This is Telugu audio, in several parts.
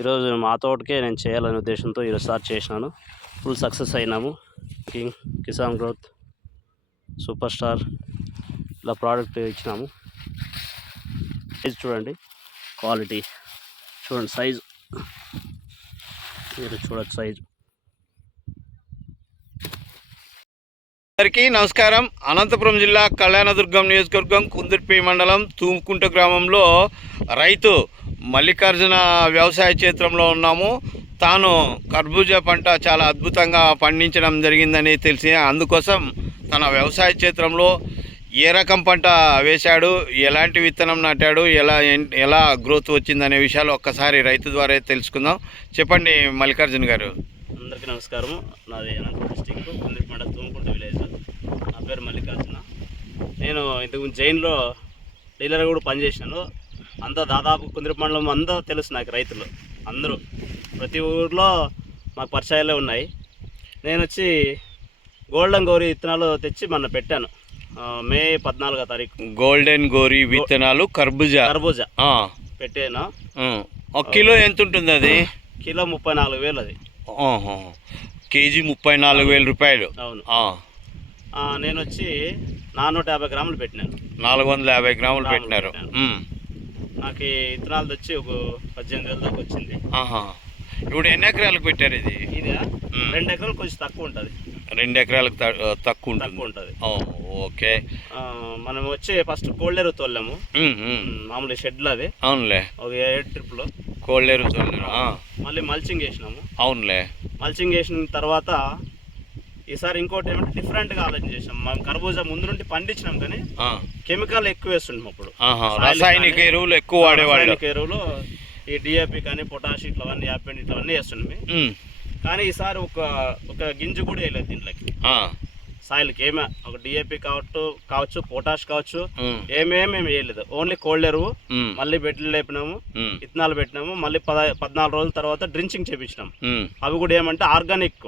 ఈరోజు మా తోటకే నేను చేయాలనే ఉద్దేశంతో ఈరోజు స్టార్ట్ చేసినాను. Full success అయినాము. King Kisan growth super star ఇలా ప్రోడక్ట్ ఇచ్చినాము. సైజ్ చూడండి. క్వాలిటీ చూడండి సైజు మీరు చూడొచ్చు సైజు అందరికీ నమస్కారం. అనంతపురం జిల్లా కళ్యాణదుర్గం నియోజకవర్గం కుందుర్పి మండలం తూముకుంట గ్రామంలో రైతు మల్లికార్జున వ్యవసాయ క్షేత్రంలో ఉన్నాము. తాను కర్బూజా పంట చాలా అద్భుతంగా పండించడం జరిగిందని తెలిసి అందుకోసం తన వ్యవసాయ క్షేత్రంలో ఏ రకం పంట వేశాడు ఎలాంటి విత్తనం నాటాడు ఎలా ఎలా గ్రోత్ వచ్చిందనే విషయాలు ఒక్కసారి రైతు ద్వారా తెలుసుకుందాం. చెప్పండి మల్లికార్జున గారు. అందరికీ నమస్కారం. నాది అనంతపురం డిస్టిక్ కుందిరిపండ తూముకుంట విలేజ్. నా పేరు మల్లికార్జున. నేను ఇంతకుముందు జైన్లో డీలర్గా కూడా పనిచేసినాను అంతా దాదాపు కుందిరి మండలం అంతా తెలుసు నాకు రైతులు. అందరూ. ప్రతి ఊర్లో మాకు పరిచయాలే ఉన్నాయి. నేను వచ్చి గోల్డెన్ గౌరీ విత్తనాలు తెచ్చి మొన్న పెట్టాను. మే పద్నాలుగో తారీఖు. గోల్డెన్ గోరీ విత్తనాలు కర్బూజా. కర్బూజా. పెట్టాను. ఒక కిలో ఎంత ఉంటుంది అది? కిలో ముప్పై నాలుగు వేలు అది. కేజీ ముప్పై నాలుగు వేల రూపాయలు. అవును. నేను వచ్చి నానూట యాభై గ్రాములు పెట్టినాను. నాలుగు వందల యాభై గ్రాములు పెట్టినారు. నాకు ఈ విత్తనాలు వచ్చి ఒక పద్దెనిమిది వేల దాకా వచ్చింది. ఆహా. ఇప్పుడు ఎన్ని ఎకరాలకు పెట్టారు ఇది? ఇది. రెండు ఎకరాలు కొంచెం తక్కువ ఉంటుంది. రెండు ఎకరాలకు తక్కువ ఉంటుంది. తక్కువ ఉంటుంది. ఓకే. మనం వచ్చి ఫస్ట్ కోల్డేరు తోలాము మామూలు షెడ్లు అది అవునులే. ఒక ఏడు ట్రిప్లు. కోళ్ళేరు చోళ్ళేరు ఆ, మళ్ళీ మల్చింగ్ వేసినాము. అవునులే. మల్చింగ్ వేసిన తర్వాత ఈసారి ఇంకోటి ఏమంటే డిఫరెంట్గా ఆలోచన చేసినాం మనం కర్బూజా ముందు నుండి పండించినాం కానీ కెమికల్ ఎక్కువ వేస్తుంటాం అప్పుడు. రాసాయనిక ఎరువులు ఎక్కువ వాడేవాళ్ళు. రాసాయనిక ఎరువులు ఈ డిఏపి కానీ పొటాష్ ఇట్లవన్నీ యాపెండ్ ఇట్లవన్నీ వేస్తుండే ఉమ్, కానీ ఈసారి ఒక ఒక గింజ కూడా వేయలేదు దీంట్లోకి. సాయిల్కి ఏమే ఒక డిఏపి కావచ్చు కావచ్చు పొటాష్ కావచ్చు ఏమేమి మేము వేయలేదు. ఓన్లీ కోల్డ్ ఎరువు మళ్ళీ బెడ్లు లేపినాము ఉమ్, విత్తనాలు పెట్టినాము మళ్ళీ పద పద్నాలుగు రోజుల తర్వాత డ్రించింగ్ చేపించినాం. అవి కూడా ఏమంటే ఆర్గానిక్.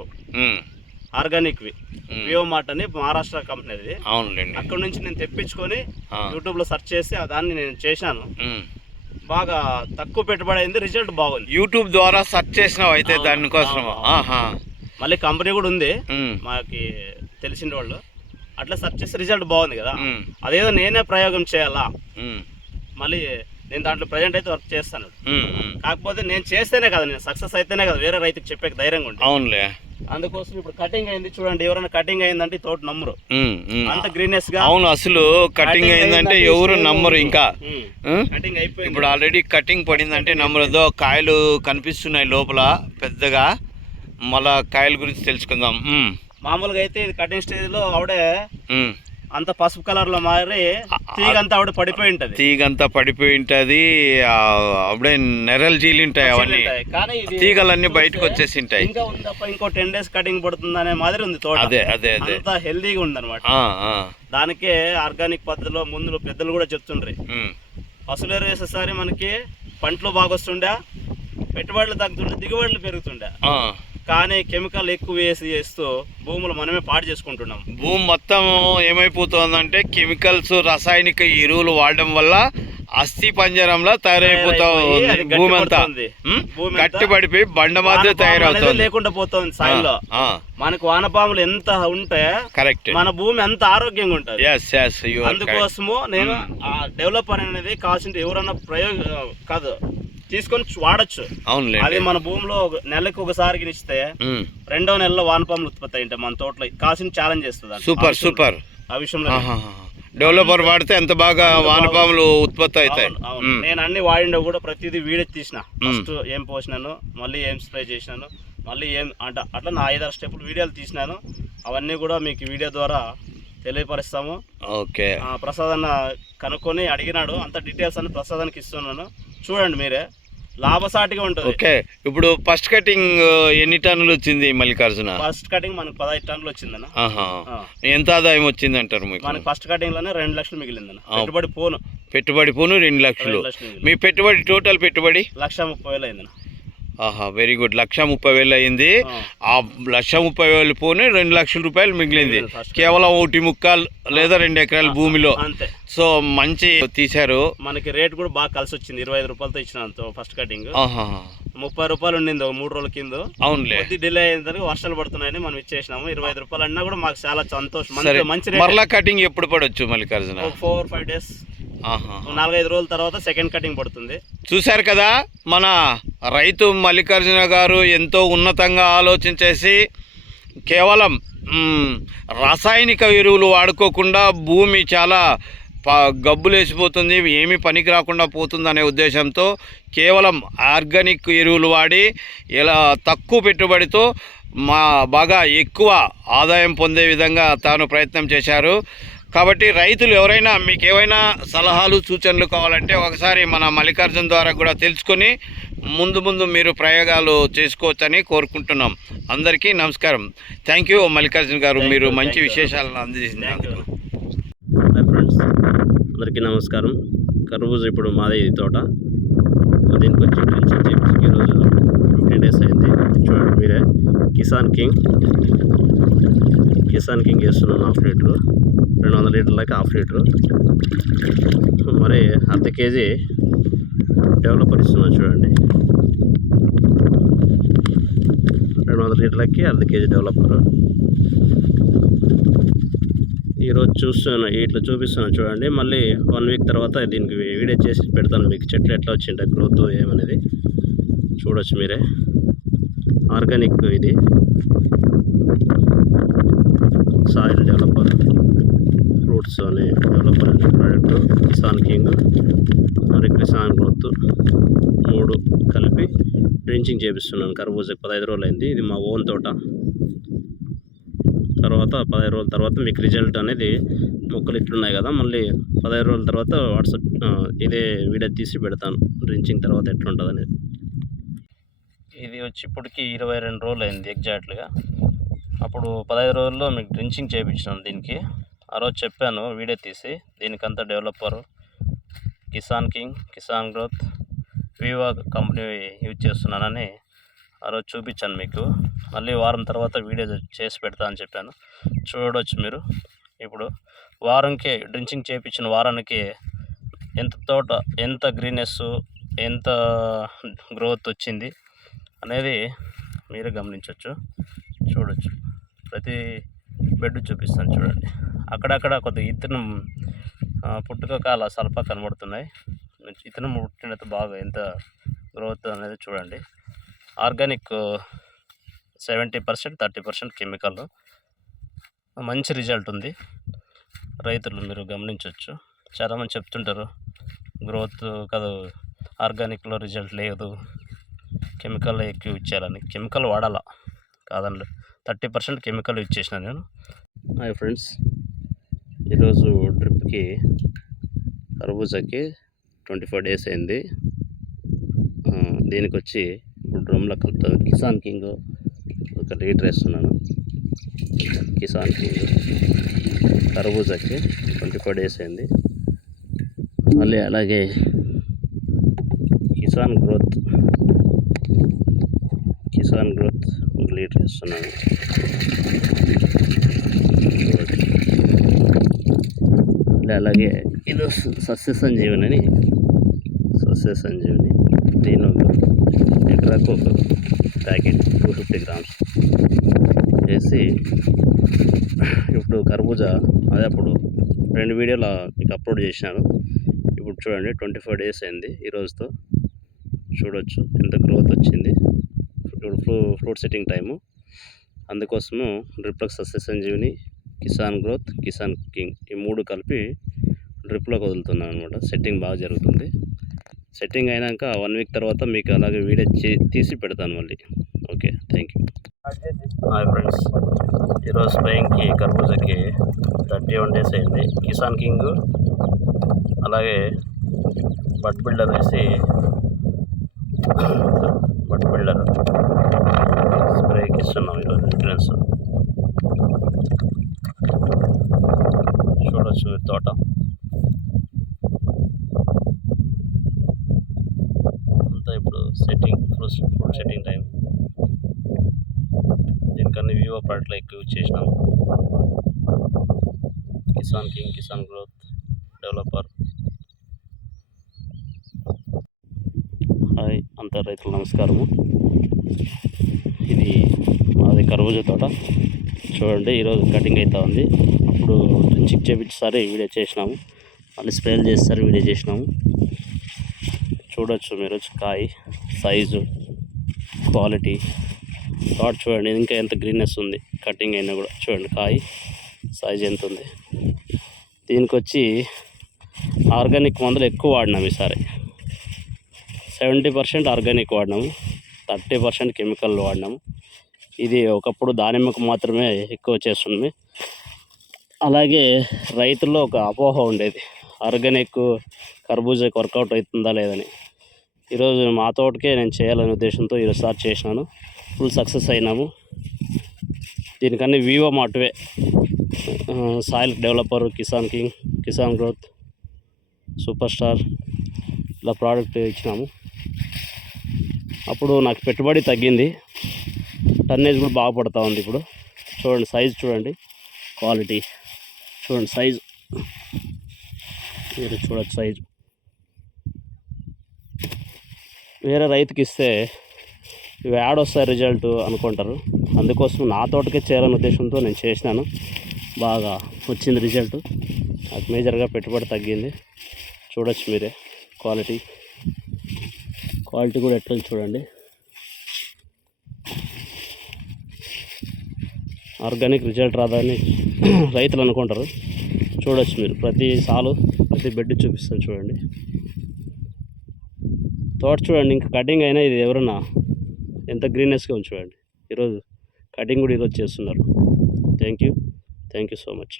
ఆర్గానిక్వి. ఉమ్. పియోమార్ట్ అని మహారాష్ట్ర కంపెనీది. అవునులేండి. అక్కడ నుంచి నేను తెప్పించుకొని ఆ, యూట్యూబ్లో సెర్చ్ చేసి ఆ దాన్ని నేను చేశాను. బాగా తక్కువ పెట్టుబడి అయింది రిజల్ట్ బాగుంది. యూట్యూబ్ ద్వారా సెర్చ్ చేసినావు అయితే దానికోసం మళ్ళీ కంపెనీ కూడా ఉంది. మాకి తెలిసిన వాళ్ళు. అట్లా సెర్చ్ చేసి రిజల్ట్ బాగుంది కదా. అదేదో నేనే ప్రయోగం చేయాలా? మళ్ళీ నేను దాంట్లో ప్రజెంట్ అయితే వర్క్ చేస్తాను. కాకపోతే నేను చేస్తేనే కదా నేను సక్సెస్ అయితేనే కదా వేరే రైతుకి చెప్పే ధైర్యంగా ఉంటుంది అవునులే. అందుకోసం ఇప్పుడు కటింగ్ అయింది చూడండి ఎవరైనా కటింగ్ అయిందంటే తోట నమ్మరు. అంత గ్రీనెస్గా అవును అసలు కటింగ్ అయిందంటే ఎవరు నమ్మరు ఇంకా? కటింగ్ అయిపోయింది. ఇప్పుడు ఆల్రెడీ కటింగ్ పడిందంటే నమ్మరుదో కాయలు కనిపిస్తున్నాయి లోపల పెద్దగా. మళ్ళా కాయల గురించి తెలుసుకుందాం. మామూలుగా అయితే ఇది కటింగ్ స్టేజ్లో ఆవిడే. అంత పసుపు కలర్లో మారి తీగంతా ఆవిడ పడిపోయి ఉంటది. తీగంతా పడిపోయి ఉంటది. అప్పుడే నెరలు చీలింటాయి అవన్నీ. కానీ తీగలన్నీ బయటకు వచ్చేసి ఉంటాయి ఇంకా ఉందప్ప ఇంకో టెన్ డేస్ కటింగ్ పడుతుంది అనే మాదిరి ఉంది తోట. అదే అదే అదే. అంత హెల్దీగా ఉంది అనమాట. దానికే ఆర్గానిక్ పద్ధతిలో ముందు పెద్దలు కూడా చెప్తుండ్రి. పసులు వేసేసరి మనకి పంటలు బాగా వస్తుండే పెట్టుబడులు తగ్గుతుండే దిగుబడులు పెరుగుతుండే. కానీ కెమికల్ ఎక్కువ వేసి చేస్తూ భూములు మనమే పాడు చేసుకుంటున్నాం. భూమి మొత్తం ఏమైపోతుందంటే కెమికల్స్ రాసాయనిక ఎరువులు వాడడం వల్ల అస్థి పంజరంలా తయారైపోతా ఉంది భూమి అంతా గట్టి పడిపోయి బండ అనేది తయారవుతుంది. లేకుండా పోతుంది సాయిల్లో. ఆ, మనకు వానపాములు ఎంత ఉంటే కరెక్ట్ మన భూమి అంత ఆరోగ్యంగా ఉంటుంది. అందుకోసము నేను ఆ డెవలపర్ అనేది కావాల్సింది ఎవరన్నా ప్రయోగ కాదు. తీసుకొని వాడచ్చు. అది అవునులేండి మన భూమిలో నెలకు ఒకసారికి ఇస్తే ఉం. రెండో నెలలో వానపాములు ఉత్పత్తి అయింటాయి మన తోటలో. కావాల్సిన ఛాలెంజ్ చేస్తుంది అది. Super super. ఆ విషయంలో. డెవలపర్ వాడితే ఎంత బాగా వానపాములు ఉత్పత్తి అవుతాయి. అవును, అవును. నేను అన్ని వాడిండో కూడా ప్రతిదీ వీడియో తీసిన. ఫస్ట్ ఏం పోసినాను మళ్ళీ ఏం స్ప్రే చేసినాను మళ్ళీ ఏం అంట. అట్లా నా ఐదారు స్టెప్పులు వీడియోలు తీసినాను. అవన్నీ కూడా మీకు వీడియో ద్వారా తెలియపరుస్తాము. ఓకే. ఆ, ప్రసాద్ అన్న కనుక్కొని అడిగినాడు. అంత డీటెయిల్స్ అన్ని ప్రసాదానికి ఇస్తున్నాను. చూడండి మీరే. లాభసాటిగా ఉంటుంది. ఓకే. ఇప్పుడు ఫస్ట్ కటింగ్ ఎన్ని టన్నులు వచ్చింది మల్లికార్జున? ఫస్ట్ కటింగ్ మనకు పదహైదు టన్నులు వచ్చిందన్న. ఎంత ఆదాయం వచ్చింది అంటారు మీకు? మనకి ఫస్ట్ కటింగ్లోనే రెండు లక్షలు మిగిలిందన్న. పెట్టుబడి పోను. పెట్టుబడి పోను రెండు లక్షలు. మీ పెట్టుబడి టోటల్ పెట్టుబడి? లక్ష ముప్పై వేలు అయిందన్న. ఆహా వెరీ గుడ్ లక్ష ముప్పై వేలు అయింది. ఆ. లక్ష ముప్పై వేలు పోని రెండు లక్షల రూపాయలు మిగిలింది. కేవలం ఒకటి ముక్కాలు లేదా రెండు ఎకరాల భూమిలో. అంతే. సో మంచి తీశారు. మనకి రేట్ కూడా బాగా కలిసి వచ్చింది. ఇరవై ఐదు రూపాయలతో ఇచ్చిన ఫస్ట్ కటింగ్ ఆహా. ముప్పై రూపాయలు ఉండింది ఒక మూడు రోజుల కింద. అవునులే. కొద్ది డిలే అయిన తర్వాత వర్షాలు పడుతున్నాయని మనం ఇచ్చేసినాము. ఇరవై ఐదు రూపాయలు అన్నా కూడా మాకు చాలా సంతోషం. మంచి మరలా కటింగ్ ఎప్పుడు పడవచ్చు మల్లికార్జున? Four five days. నాలుగైదు రోజుల తర్వాత సెకండ్ కటింగ్ పడుతుంది. చూశారు కదా మన రైతు మల్లికార్జున గారు ఎంతో ఉన్నతంగా ఆలోచించేసి కేవలం రసాయనిక రాసాయనిక ఎరువులు వాడుకోకుండా భూమి చాలా ప గబ్బులేసిపోతుంది ఏమీ పనికి రాకుండా పోతుంది అనే ఉద్దేశంతో కేవలం ఆర్గానిక్ ఎరువులు వాడి ఇలా తక్కువ పెట్టుబడితో మా బాగా ఎక్కువ ఆదాయం పొందే విధంగా తాను ప్రయత్నం చేశారు. కాబట్టి రైతులు ఎవరైనా మీకు ఏవైనా సలహాలు సూచనలు కావాలంటే ఒకసారి మన మల్లికార్జున ద్వారా కూడా తెలుసుకొని ముందు ముందు మీరు ప్రయోగాలు చేసుకోవచ్చని కోరుకుంటున్నాం. అందరికీ నమస్కారం. థ్యాంక్ యూ మల్లికార్జున గారు. మీరు మంచి. విశేషాలను హాయ్ ఫ్రెండ్స్ అందరికీ నమస్కారం. కర్బూజ ఇప్పుడు మాదే తోట. దీనికి వచ్చి చేయించి ఈరోజు ఫిఫ్టీన్ డేస్ అయింది. చూడండి మీరే. కిసాన్ కింగ్. కిసాన్ కింగ్ వేస్తున్నాను హాఫ్ లీటరు. రెండు వందల లీటర్లకి హాఫ్ లీటరు. మరి అర్ధ కేజీ డెవలపర్ ఇస్తున్నాను చూడండి. రెండు వందల లీటర్లకి అర్ధ కేజీ డెవలపర్. ఈరోజు చూస్తున్నాను ఇట్లా చూపిస్తున్నాను చూడండి. మళ్ళీ వన్ వీక్ తర్వాత దీనికి వీడియో చేసి పెడతాను మీకు చెట్లు ఎట్లా వచ్చింటే గ్రోత్ ఏమనేది. చూడొచ్చు మీరే. ఆర్గానిక్ ఇది. Soil developer. ఫ్రూట్స్ అనే డెవలపర్ అనే ప్రోడక్ట్ సాన్ కింగ్. మరి కిసాన్ గ్రోత్ మూడు కలిపి డ్రించింగ్ చేపిస్తున్నాను. కర్బూజకి పదహైదు రోజులు అయింది ఇది మా ఓన్ తోట. తర్వాత పదహైదు రోజుల తర్వాత మీకు రిజల్ట్ అనేది మొక్కలు ఇట్లున్నాయి కదా మళ్ళీ పదహైదు రోజుల తర్వాత వాట్సాప్ ఇదే వీడియో తీసి పెడతాను. డ్రించింగ్ తర్వాత ఎట్లుంటుంది అనేది. ఇది వచ్చి ఇప్పటికి ఇరవై రెండు రోజులు అయింది ఎగ్జాక్ట్లీగా అప్పుడు పదహైదు రోజుల్లో మీకు డ్రించింగ్ చేయించినాను దీనికి. ఆ రోజు చెప్పాను వీడియో తీసి దీనికంతా developer Kisan king Kisan growth Viva company use చేస్తున్నానని ఆ రోజు చూపించాను మీకు. మళ్ళీ వారం తర్వాత వీడియో చేసి పెడతా అని చెప్పాను. చూడవచ్చు మీరు. ఇప్పుడు వారంకే డ్రించింగ్ చేయించిన వారానికి ఎంత తోట ఎంత గ్రీనెస్ ఎంత గ్రోత్ వచ్చింది అనేది మీరు గమనించవచ్చు చూడొచ్చు. ప్రతి బెడ్ చూపిస్తాను చూడండి. అక్కడక్కడ కొద్దిగా ఇత్తనం పుట్టుక కాల సల్ప కనబడుతున్నాయి. ఇతను పుట్టినంత బాగా ఎంత గ్రోత్ అనేది చూడండి. Organic seventy percent thirty percent chemical మంచి రిజల్ట్ ఉంది. రైతులు మీరు గమనించవచ్చు చాలామంది చెప్తుంటారు గ్రోత్ కాదు ఆర్గానిక్లో రిజల్ట్ లేదు. కెమికల్ ఎక్కువ ఇచ్చేయాలని. కెమికల్ వాడాలా? కాదండి. థర్టీ పర్సెంట్ కెమికల్ యూజ్ చేసిన నేను. హాయ్ ఫ్రెండ్స్ ఈరోజు డ్రిప్కి కర్బూజాకి ట్వంటీ ఫైవ్ డేస్ అయింది. దీనికి వచ్చి ఇప్పుడు డ్రమ్లో కలుపుతాను. కిసాన్ కింగ్ ఒక లీటర్ వేస్తున్నాను. కిసాన్ కింగ్ కర్బూజాకి ట్వంటీ ఫైవ్ డేస్ అయింది. మళ్ళీ అలాగే కిసాన్ గ్రోత్ కిసాన్ గ్రోత్ ఒక లీటర్ వేస్తున్నాను. మళ్ళీ అలాగే ఇది సస్య సంజీవని అని సస్య సంజీవని దీని ఒక ఎకరాకు ఒక ప్యాకెట్ టూ ఫిఫ్టీ గ్రామ్స్ వేసి ఇప్పుడు కర్బూజా అదే అప్పుడు రెండు వీడియోలు మీకు అప్లోడ్ చేసినాను. ఇప్పుడు చూడండి ట్వంటీ ఫైవ్ డేస్ అయింది. ఈ రోజుతో చూడొచ్చు ఎంత గ్రోత్ వచ్చింది. ఇప్పుడు ఫ్రూ ఫ్రూట్ సెట్టింగ్ టైము. అందుకోసము రిప్లక్స్ సస్య సంజీవిని కిసాన్ గ్రోత్ కిసాన్ కింగ్ ఈ మూడు కలిపి డ్రిప్లోకి వదులుతున్నాను అనమాట సెట్టింగ్ బాగా జరుగుతుంది. సెట్టింగ్ అయినాక వన్ వీక్ తర్వాత మీకు అలాగే వీడియో తీసి పెడతాను మళ్ళీ. Okay thank you. Hi friends. ఈరోజు స్ప్రేయింగ్కి కర్బూజాకి థర్టీ వన్ డేస్ అయింది. కిసాన్ కింగ్ అలాగే బట్ బిల్డర్ వేసి బట్ బిల్డర్ స్ప్రేకి ఇస్తున్నాం ఈరోజు ఫ్రెండ్స్ చూడొచ్చు తోట అంతా ఇప్పుడు setting full fruit setting time దీనికన్నా వివో ప్రోడక్ట్లో ఎక్కువ యూజ్ చేసినాం. Kisan king Kisan growth developer hi అంత రైతులు నమస్కారము. ఇది మాది కర్బూజా తోట. చూడండి ఈరోజు కటింగ్ అవుతా ఉంది. ఇప్పుడు డ్రించింగ్ సరే వీడియో చేసినాము. మళ్ళీ స్ప్రేలు చేస్తారు వీడియో చేసినాము. చూడొచ్చు మీరు కాయ సైజు క్వాలిటీ థాట్ చూడండి ఇంకా ఎంత గ్రీన్నెస్ ఉంది. కటింగ్ అయినా కూడా చూడండి కాయ సైజ్ ఎంత ఉంది. దీనికి వచ్చి ఆర్గానిక్ మందులు ఎక్కువ వాడినాం ఈసారి. సెవెంటీ పర్సెంట్ ఆర్గానిక్ వాడినాము థర్టీ పర్సెంట్ కెమికల్ వాడినాము ఇది ఒకప్పుడు దానిమ్మకు మాత్రమే ఎక్కువ చేస్తుంది. అలాగే రైతుల్లో ఒక అపోహ ఉండేది. ఆర్గానిక్ కర్బూజాకి వర్కౌట్ అవుతుందా లేదని. ఈరోజు మా తోటకే నేను చేయాలనే ఉద్దేశంతో ఈరోజు స్టార్ట్ చేసినాను. ఫుల్ సక్సెస్ అయినాము. దీనికన్నీ వివో మాటువే soil developer Kisan king Kisan growth super star ఇలా ప్రోడక్ట్ ఇచ్చినాము. అప్పుడు నాకు పెట్టుబడి తగ్గింది. టన్నేజ్ కూడా బాగా పడుతూ ఉంది ఇప్పుడు. చూడండి సైజ్ చూడండి. క్వాలిటీ. చూడండి సైజు. మీరు చూడొచ్చు సైజు. వేరే రైతుకి ఇస్తే ఇవి యాడ్ రిజల్ట్ అనుకుంటారు. అందుకోసం నా తోటకే చేరని ఉద్దేశంతో నేను చేసినాను. బాగా వచ్చింది రిజల్ట్ నాకు మేజర్గా పెట్టుబడి తగ్గింది. చూడొచ్చు మీరే క్వాలిటీ క్వాలిటీ కూడా ఎట్లా చూడండి. ఆర్గానిక్ రిజల్ట్ రాదని రైతులు అనుకుంటారు. చూడొచ్చు మీరు. ప్రతి సాలు ప్రతి బెడ్ చూపిస్తాను చూడండి. తోట చూడండి ఇంకా కటింగ్ అయినా ఇది ఎవరన్నా ఎంత గ్రీనెస్గా ఉంది చూడండి. ఈరోజు కటింగ్ కూడా ఈరోజు చేస్తున్నారు. Thank you thank you so much